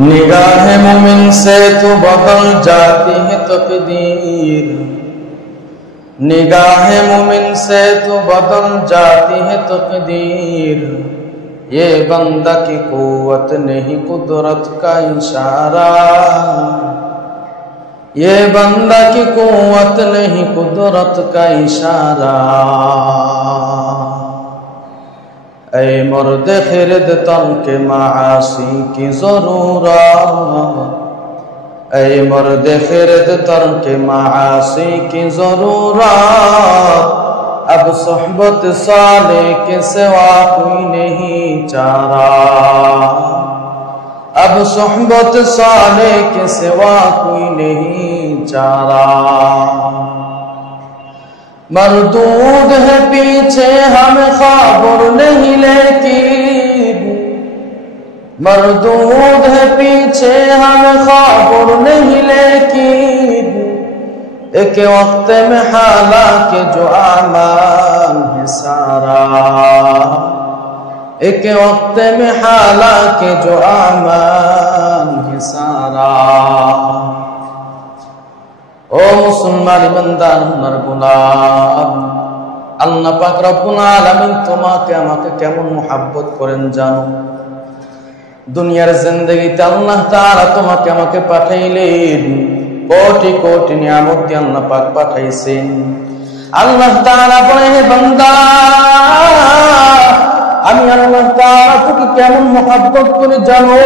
निगाह मोमिन से तो बदल जाती है तकदीर, निगाह मोमिन से तो बदल जाती है तकदीर। ये बंदा की कुव्वत नहीं कुदरत का इशारा, ये बंदा की कुव्वत नहीं कुदरत का इशारा। ऐ मर्द खिरद तर्क मासी की ज़रूरत, ऐ मर्द खिरद तर्क मासी की ज़रूरत। अब सोहबत साले के सिवा कोई नहीं चारा, अब सोहबत साले के सिवा कोई नहीं चारा। मरदूद है पीछे हमें खबर नहीं लेकिन, मरदूद है पीछे हमें खबर नहीं लेकिन। एक वक्त में हालांकि जो आमान है सारा, एक वक्त में हालांकि जो आमान है सारा। ओ मुसलमान ईमानदार गुलाम, আল্লাহ পাক রব্বুল আলামিন তোমাকে আমাকে কেমন মুহাব্বত করেন জানো? দুনিয়ার জিন্দেগিতে আল্লাহ তাআলা তোমাকে আমাকে পাঠাইলেন, কোটি কোটি নিয়ামত দিয়ে আল্লাহ পাক পাঠাইছেন। আল্লাহ তাআলা বলে, হে বান্দা, আমি আল্লাহ তাআলা তোকে কেমন মুহাব্বত করি জানো?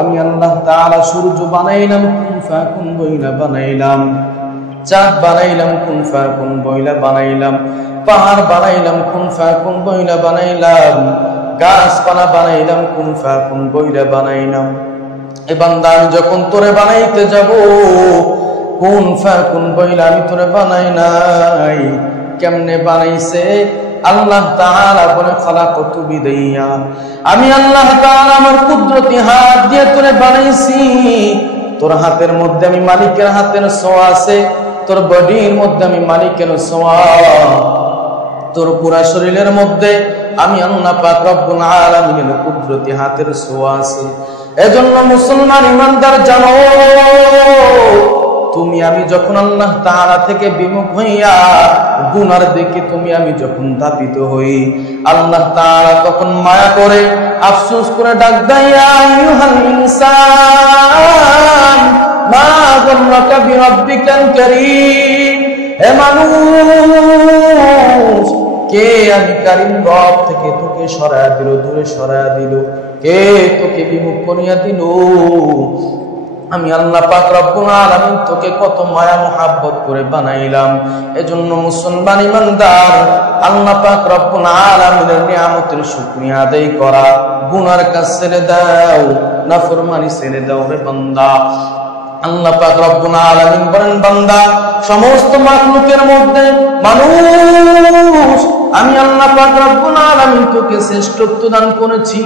আমি আল্লাহ তাআলা সূর্য বানাইলাম, কুন ফায়াকুন বইলা বানাইলাম, চাঁদ বানাইলাম, কুন ফায়াকুন বইলা বানাইলাম, পাহাড় বানাইলাম, কুন ফায়াকুন বইলা বানাইলাম, গাছপালা বানাইলাম, কুন ফায়াকুন বইলা বানাইলাম। এ বান্দা, আমি যখন তোরে বানাইতে যাব, কুন ফায়াকুন বইলা আমি তোরে বানাই নাই। কেমনে বানাইছে? আল্লাহ তাআলা বলে, খালাকতু বিদাইয়া, আমি আল্লাহ তাআলা আমার কুদরতি হাত দিয়ে তোরে বানাইছি। তোর হাতের মধ্যে আমি মালিকের হাতের ছোঁয়া আছে, তোর বডির মধ্যে আমি মালিকের ছোঁয়া, তোর পুরা শরীরের মধ্যে আমি আল্লাহ পাক রব্বুল আলামিনের কুদরতি হাতের ছোঁয়া আছে। এজন্য মুসলমান ইমানদার জানো, তুমি আমি যখন আল্লাহ তাআলা থেকে বিমুখ হইয়া গুনার দিকে তুমি আমি যখন ধাবিত হই, আল্লাহ তাআলা তখন মায়া করে আফসোস করে ডাক দেয়, আইয়ুহাল ইনসান মা গাররাকা বিরাব্বিকাল কারীম। হে মানুষ, কে আমি কারীম রব থেকে তোকে সরায়া দিল, দূরে সরায়া দিল? কে তোকে বিমুখ করিয়া দিল? আমি আল্লাহ পাক রব্বুল আলামিন তোকে কত মায়া মুহাব্বত করে বানাইলাম। এজন্য মুসলমান ইমানদার, আল্লাহ পাক রব্বুল আলামিনের নিয়ামতের শুকরিয়া আদায় করা, গুনার কাজ ছেড়ে দাও, নাফরমানি ছেড়ে দাও রে বান্দা। আল্লাহ পাক রব্বুল আলামিন বলেন, বান্দা, সমস্ত মাখলুকের মধ্যে মানুষ আমি আল্লাহ পাক রব্বুল আলামিন তোকে শ্রেষ্ঠত্ব দান করেছি।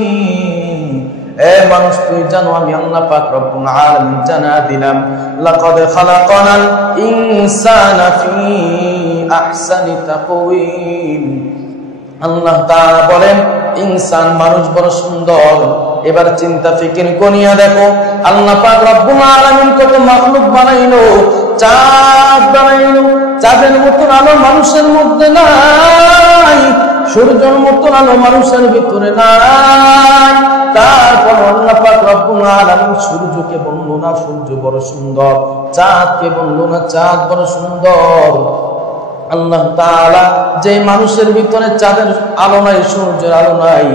এ মানুষ, তুই জানো আমি আল্লাহ পাক রব্বুল আলামিন জানা দিলাম, লাকাদ খালাকনাল ইনসানা ফি আহসানি তাকওয়িম। আল্লাহ তাআলা বলেন, ইনসান মানুষ বড় সুন্দর। এবার চিন্তা ফিকির করিয়া দেখো, আল্লাহ পাক রব্বুল আলামিন কত মাখলুক বানাইলো। চাঁদ বানাইলো, চাঁদের মতন আলো মানুষের মধ্যে নাই, সূর্যের মতন আলো মানুষের ভিতরে নাই। তারপর আল্লাহ পাক রব্বুল আলামিন সূর্যকে বলল না সূর্য বড় সুন্দর, চাঁদকে বলল না চাঁদ বড় সুন্দর। আল্লাহ তাআলা যে মানুষের ভিতরে চাঁদের আলো নাই, সূর্যের আলো নাই,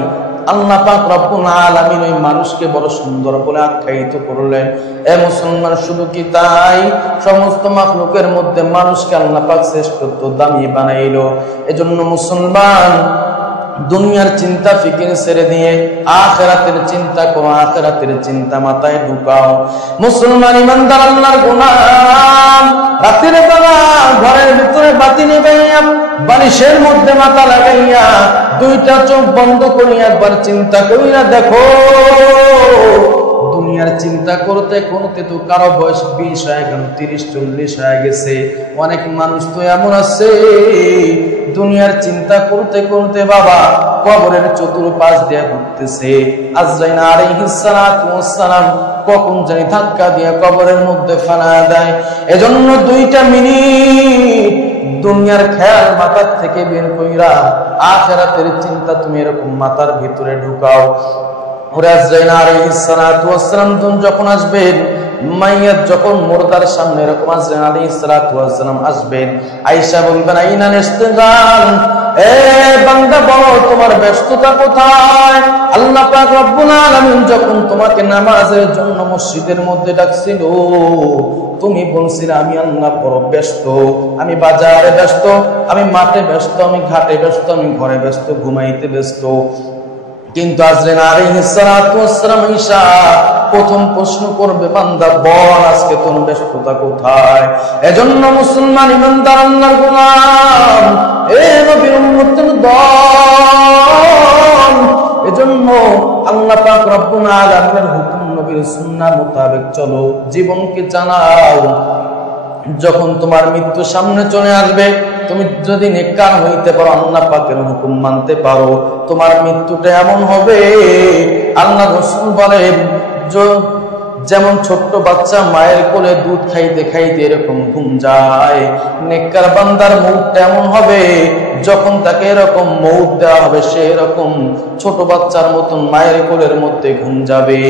আল্লাহ পাক রব্বুল আলামিন ওই মানুষকে বড় সুন্দর বলে আখ্যায়িত করলেন। এ মুসলমান, শুধু কি তাই, সমস্ত মাখলুকের মধ্যে মানুষকে আল্লাহ পাক শ্রেষ্ঠত্ব দামি বানাইলো। এজন্য মুসলমান, দুনিয়ার চিন্তা ফিকির ছেড়ে দিয়ে আখিরাতের চিন্তা করো, আখিরাতের চিন্তা মাথায় ঢুকাও। মুসলমান ইমানদার আল্লাহর গোলাম, রাতের বেলা ঘরের ভিতরে বাতি নিবাইয়া বালিশের মধ্যে মাথা লাগাইয়া দুইটা চোখ বন্ধ করিয়া একবার চিন্তা করিয়া দেখো, দুনিয়া দুনিয়ার চিন্তা করতে করতে তো কারো বয়স 20 হয়ে গেল, 30-40 হয়ে গেছে। অনেক মানুষ তো এমন আছে দুনিয়ার চিন্তা করতে করতে বাবা কবরের চতুর্পাশ দিয়ে ঘুরতেছে। আজরাইল আলাইহিস সালাতু ওয়াস সালাম কখন জানি ধাক্কা দিয়ে কবরের মধ্যে ফানা দেয়। এজন্য 2টা মিনিট দুনিয়ার খেয়াল মাথার থেকে বের কইরা আখিরাতের চিন্তা তুমি এরকম মাথার ভিতরে ঢুকাও। ওরে আজরাইল আলাইহিস সালাতু ওয়াস সালাম যখন আসবেন, মাইয়াত যখন মুর্দার সামনে এরকম আজরাইল আলাইহিস সালাতু ওয়াস সালাম আসবেন, আয়েশা বলবেন আইনা ইস্তিগাল, এ বান্দা বলো তোমার ব্যস্ততা কোথায়? আল্লাহ পাক রব্বুল আলামিন যখন তোমাকে নামাজের জন্য মসজিদের মধ্যে ডাকছিল, তুমি বলছিলে আমি আল্লাহ বড় ব্যস্ত, আমি বাজারে ব্যস্ত, আমি মাঠে ব্যস্ত, আমি ঘাটে ব্যস্ত, আমি ঘরে ব্যস্ত, ঘুমাইতে ব্যস্ত। কিন্তু আজরাইল আলাইহিস সালাতু ওয়াস সালাম ঈশা প্রথম প্রশ্ন করবে, বান্দা বল আজকে তোর ব্যস্ততা কোথায়? এজন্য মুসলমান ইমানদার আল্লাহর গোলাম, এ নবীর উম্মতের দল, এজন্য আল্লাহ পাক রব্বুল আলামিনের হুকুম নবীর সুন্নাহ মোতাবেক চলো, জীবনকে জানাও। যখন তোমার মৃত্যু সামনে চলে আসবে, তুমি যদি নেককার হইতে পারো, আল্লাহ পাকের হুকুম মানতে পারো, তোমার মৃত্যুটা এমন হবে আল্লাহ রাসূল বলেন যেমন ছোট্ট বাচ্চা মায়ের কোলে দুধ খাইতে খাইতে এরকম ঘুম যায়, নেককার বান্দার মৌতটা এমন হবে যখন তাকে এরকম মৌত দেওয়া হবে সে এরকম ছোট বাচ্চার মতন মায়ের কোলের মধ্যে ঘুম যাবে।